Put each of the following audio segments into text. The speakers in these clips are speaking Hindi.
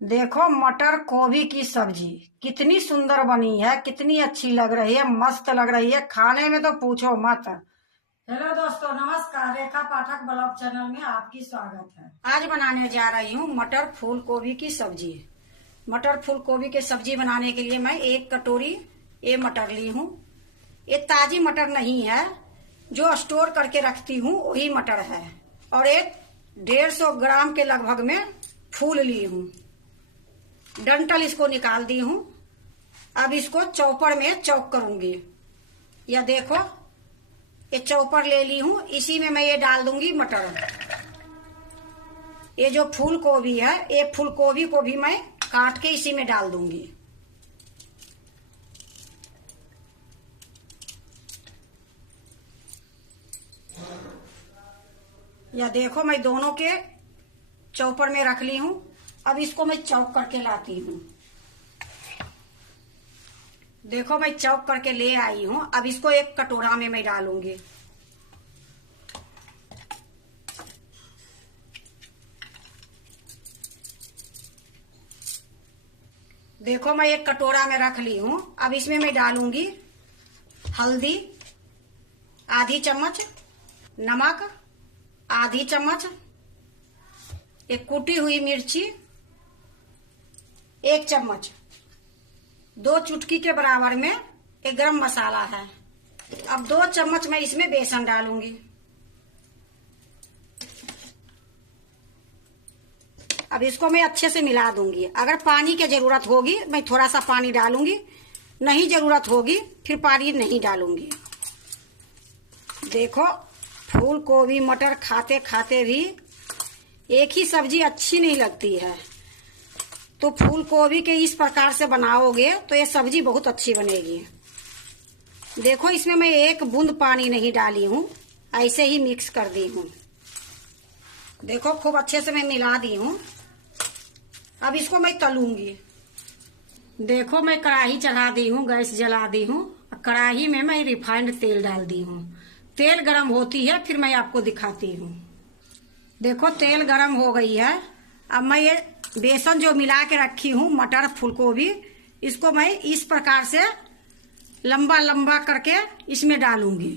देखो मटर गोभी की सब्जी कितनी सुंदर बनी है, कितनी अच्छी लग रही है, मस्त लग रही है। खाने में तो पूछो मत। हेलो दोस्तों, नमस्कार। रेखा पाठक ब्लॉग चैनल में आपकी स्वागत है। आज बनाने जा रही हूँ मटर फूल गोभी की सब्जी। मटर फूल गोभी की सब्जी बनाने के लिए मैं 1 कटोरी ये मटर ली हूँ। ये ताजी मटर नहीं है, जो स्टोर करके रखती हूँ वही मटर है। और एक 150 ग्राम के लगभग में फूल ली हूँ। डंठल इसको निकाल दी हूँ। अब इसको चॉपर में चॉप करूंगी। यह देखो, ये चॉपर ले ली हूँ। इसी में मैं ये डाल दूंगी मटर। ये जो फूल गोभी है, ये फूल गोभी को भी मैं काट के इसी में डाल दूंगी। यह देखो, मैं दोनों के चॉपर में रख ली हूँ। अब इसको मैं चॉप करके लाती हूँ। देखो, मैं चॉप करके ले आई हूँ। अब इसको एक कटोरा में मैं डालूंगी। देखो, मैं एक कटोरा में रख ली हूँ। अब इसमें मैं डालूंगी हल्दी आधी चम्मच, नमक आधी चम्मच, एक कूटी हुई मिर्ची 1 चम्मच, 2 चुटकी के बराबर में एक गरम मसाला है। अब 2 चम्मच मैं इसमें बेसन डालूंगी। अब इसको मैं अच्छे से मिला दूंगी। अगर पानी की जरूरत होगी मैं थोड़ा सा पानी डालूंगी, नहीं जरूरत होगी फिर पानी नहीं डालूंगी। देखो, फूल गोभी मटर खाते खाते भी एक ही सब्जी अच्छी नहीं लगती है, तो फूल गोभी के इस प्रकार से बनाओगे तो ये सब्जी बहुत अच्छी बनेगी। देखो, इसमें मैं 1 बूंद पानी नहीं डाली हूँ, ऐसे ही मिक्स कर दी हूँ। देखो, खूब अच्छे से मैं मिला दी हूँ। अब इसको मैं तलूंगी। देखो, मैं कढ़ाई चढ़ा दी हूँ, गैस जला दी हूँ। कढ़ाई में मैं रिफाइंड तेल डाल दी हूँ। तेल गरम होती है फिर मैं आपको दिखाती हूँ। देखो, तेल गरम हो गई है। अब मैं ये बेसन जो मिला के रखी हूँ मटर फूल गोभी, इसको मैं इस प्रकार से लंबा लंबा करके इसमें डालूंगी।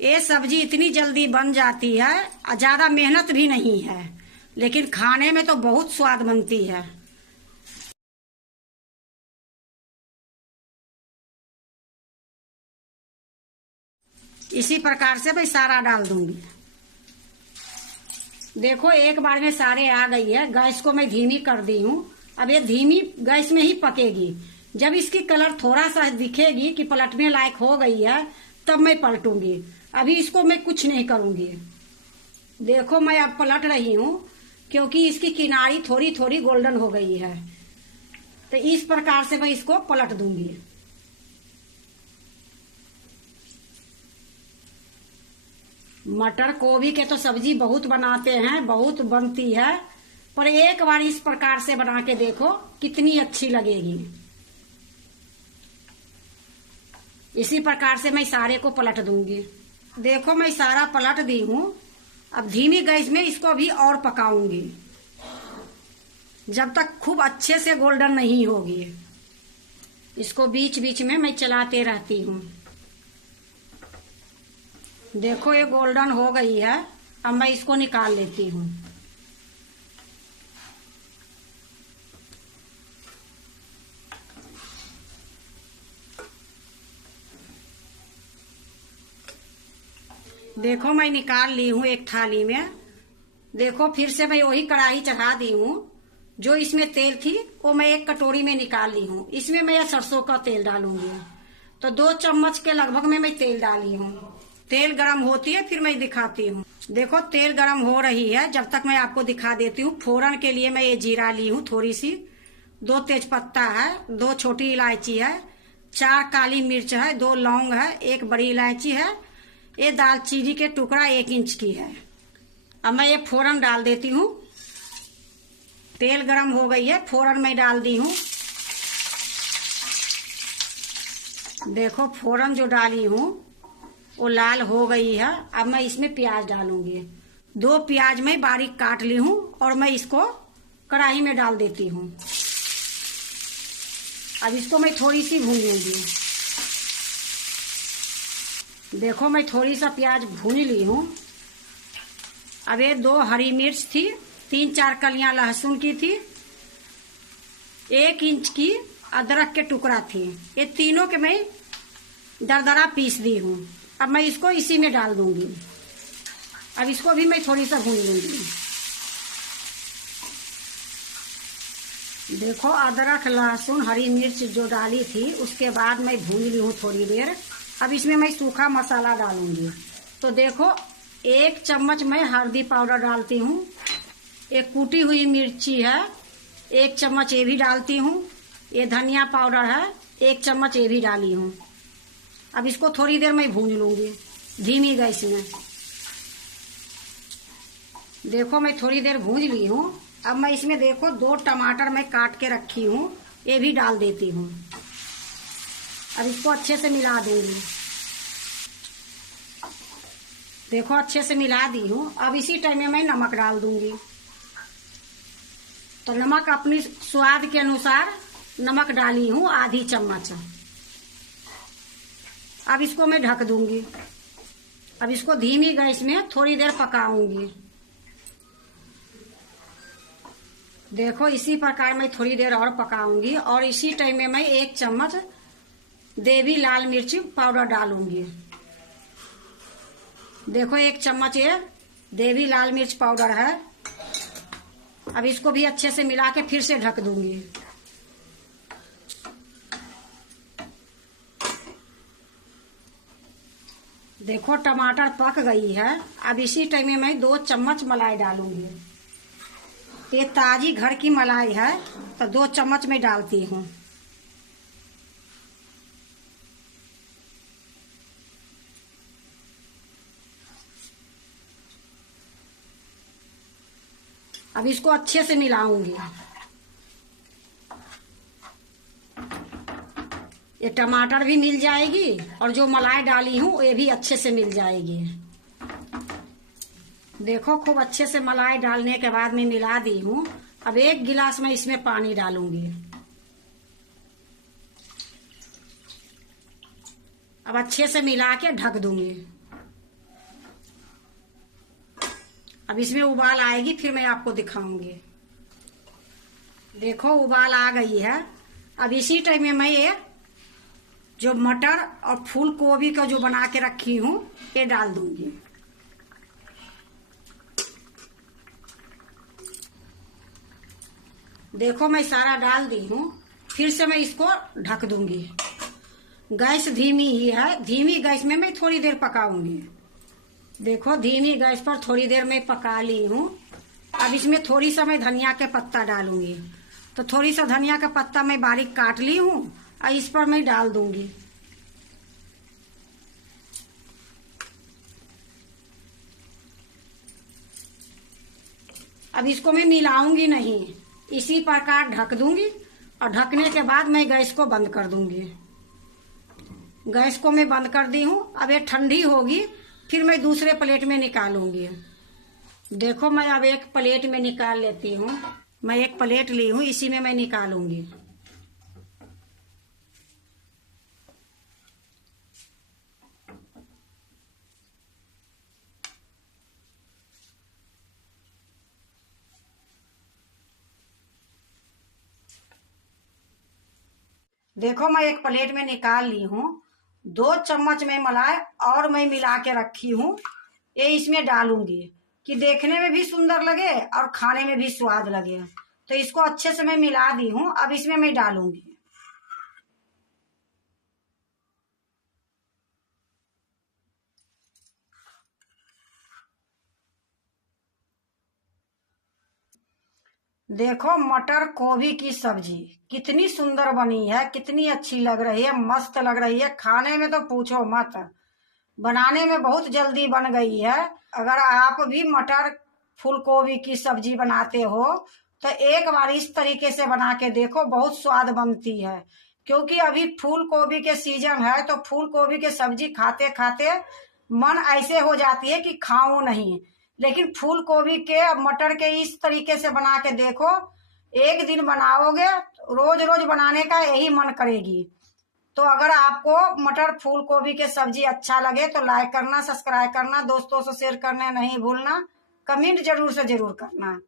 ये सब्जी इतनी जल्दी बन जाती है, ज्यादा मेहनत भी नहीं है, लेकिन खाने में तो बहुत स्वाद बनती है। इसी प्रकार से मैं सारा डाल दूंगी। देखो, एक बार में सारे आ गई है। गैस को मैं धीमी कर दी हूँ। अब ये धीमी गैस में ही पकेगी। जब इसकी कलर थोड़ा सा दिखेगी कि पलटने लायक हो गई है, तब मैं पलटूंगी। अभी इसको मैं कुछ नहीं करूंगी। देखो, मैं अब पलट रही हूँ क्योंकि इसकी किनारी थोड़ी थोड़ी गोल्डन हो गई है, तो इस प्रकार से मैं इसको पलट दूंगी। मटर गोभी के तो सब्जी बहुत बनाते हैं, बहुत बनती है, पर एक बार इस प्रकार से बना के देखो कितनी अच्छी लगेगी। इसी प्रकार से मैं सारे को पलट दूंगी। देखो, मैं सारा पलट दी हूँ। अब धीमी गैस में इसको भी और पकाऊंगी जब तक खूब अच्छे से गोल्डन नहीं होगी। इसको बीच बीच में मैं चलाते रहती हूँ। देखो, ये गोल्डन हो गई है। अब मैं इसको निकाल लेती हूँ। देखो, मैं निकाल ली हूँ एक थाली में। देखो, फिर से मैं वही कढ़ाई चढ़ा दी हूँ। जो इसमें तेल थी वो मैं एक कटोरी में निकाल ली हूँ। इसमें मैं सरसों का तेल डालूंगी। तो 2 चम्मच के लगभग में मैं तेल डाली हूँ। तेल गरम होती है फिर मैं दिखाती हूँ। देखो, तेल गरम हो रही है। जब तक मैं आपको दिखा देती हूँ। फोरन के लिए मैं ये जीरा ली हूँ थोड़ी सी, 2 तेजपत्ता है, 2 छोटी इलायची है, 4 काली मिर्च है, 2 लौंग है, 1 बड़ी इलायची है, ये दालचीनी के टुकड़ा 1 इंच की है। अब मैं ये फोरन डाल देती हूँ। तेल गरम हो गई है, फोरन मैं डाल दी हूँ। देखो फोरन जो डाली हूँ वो लाल हो गई है। अब मैं इसमें प्याज डालूंगी। 2 प्याज मैं बारीक काट ली हूँ और मैं इसको कढ़ाई में डाल देती हूँ। अब इसको मैं थोड़ी सी भून लूंगी। देखो मैं थोड़ी सा प्याज भून ली हूँ। अब ये 2 हरी मिर्च थी, 3-4 कलियां लहसुन की थी, 1 इंच की अदरक के टुकड़ा थी। ये तीनों के मैं दरदरा पीस दी हूँ। अब मैं इसको इसी में डाल दूंगी। अब इसको भी मैं थोड़ी सा भून लूंगी। देखो अदरक लहसुन हरी मिर्च जो डाली थी उसके बाद मैं भून ली हूँ थोड़ी देर। अब इसमें मैं सूखा मसाला डालूंगी। तो देखो 1 चम्मच मैं हल्दी पाउडर डालती हूँ, एक कूटी हुई मिर्ची है 1 चम्मच ये भी डालती हूँ, ये धनिया पाउडर है 1 चम्मच ये भी डाली हूँ। अब इसको थोड़ी देर मैं भून लूंगी धीमी गैस में। देखो मैं थोड़ी देर भून ली हूँ। अब मैं इसमें देखो 2 टमाटर मैं काट के रखी हूँ, ये भी डाल देती हूँ। अब इसको अच्छे से मिला दूंगी। देखो अच्छे से मिला दी हूँ। अब इसी टाइम में मैं नमक डाल दूंगी। तो नमक अपनी स्वाद के अनुसार नमक डाली हूँ आधी चम्मच। अब इसको मैं ढक दूंगी। अब इसको धीमी गैस में थोड़ी देर पकाऊंगी। देखो इसी प्रकार मैं थोड़ी देर और पकाऊंगी और इसी टाइम में मैं 1 चम्मच देवी लाल मिर्च पाउडर डालूंगी। देखो 1 चम्मच ये देवी लाल मिर्च पाउडर है। अब इसको भी अच्छे से मिला के फिर से ढक दूंगी। देखो टमाटर पक गई है। अब इसी टाइम में मैं 2 चम्मच मलाई डालूंगी। ये ताजी घर की मलाई है तो 2 चम्मच में डालती हूँ। अब इसको अच्छे से मिलाऊंगी। ये टमाटर भी मिल जाएगी और जो मलाई डाली हूँ ये भी अच्छे से मिल जाएगी। देखो खूब अच्छे से मलाई डालने के बाद मैं मिला दी हूँ। अब 1 गिलास मैं इसमें पानी डालूंगी। अब अच्छे से मिला के ढक दूंगी। अब इसमें उबाल आएगी फिर मैं आपको दिखाऊंगी। देखो उबाल आ गई है। अब इसी टाइम में मैं ये जो मटर और फूल गोभी का जो बना के रखी हूँ ये डाल दूंगी। देखो मैं सारा डाल दी हूँ। फिर से मैं इसको ढक दूंगी। गैस धीमी ही है, धीमी गैस में मैं थोड़ी देर पकाऊंगी। देखो धीमी गैस पर थोड़ी देर में पका ली हूँ। अब इसमें थोड़ी सा मैं धनिया के पत्ता डालूंगी। तो थोड़ी सा धनिया का पत्ता मैं बारीक काट ली हूँ और इस पर मैं डाल दूंगी। अब इसको मैं मिलाऊंगी नहीं, इसी प्रकार ढक दूंगी और ढकने के बाद मैं गैस को बंद कर दूंगी। गैस को मैं बंद कर दी हूँ। अब ये ठंडी होगी फिर मैं दूसरे प्लेट में निकालूंगी। देखो मैं अब एक प्लेट में निकाल लेती हूँ। मैं एक प्लेट ली हूँ, इसी में मैं निकालूंगी। देखो मैं एक प्लेट में निकाल ली हूँ। 2 चम्मच में मलाई और मैं मिला के रखी हूँ, ये इसमें डालूंगी कि देखने में भी सुंदर लगे और खाने में भी स्वाद लगे। तो इसको अच्छे से मैं मिला दी हूँ। अब इसमें मैं डालूंगी। देखो मटर गोभी की सब्जी कितनी सुंदर बनी है, कितनी अच्छी लग रही है, मस्त लग रही है। खाने में तो पूछो मत, बनाने में बहुत जल्दी बन गई है। अगर आप भी मटर फूल गोभी की सब्जी बनाते हो तो एक बार इस तरीके से बना के देखो, बहुत स्वाद बनती है। क्योंकि अभी फूल गोभी के सीजन है तो फूल गोभी के सब्जी खाते खाते मन ऐसे हो जाती है कि खाऊं नहीं। लेकिन फूल गोभी के मटर के इस तरीके से बना के देखो, एक दिन बनाओगे रोज रोज बनाने का यही मन करेगी। तो अगर आपको मटर फूल गोभी के सब्जी अच्छा लगे तो लाइक करना, सब्सक्राइब करना, दोस्तों से शेयर करना नहीं भूलना, कमेंट जरूर से जरूर करना।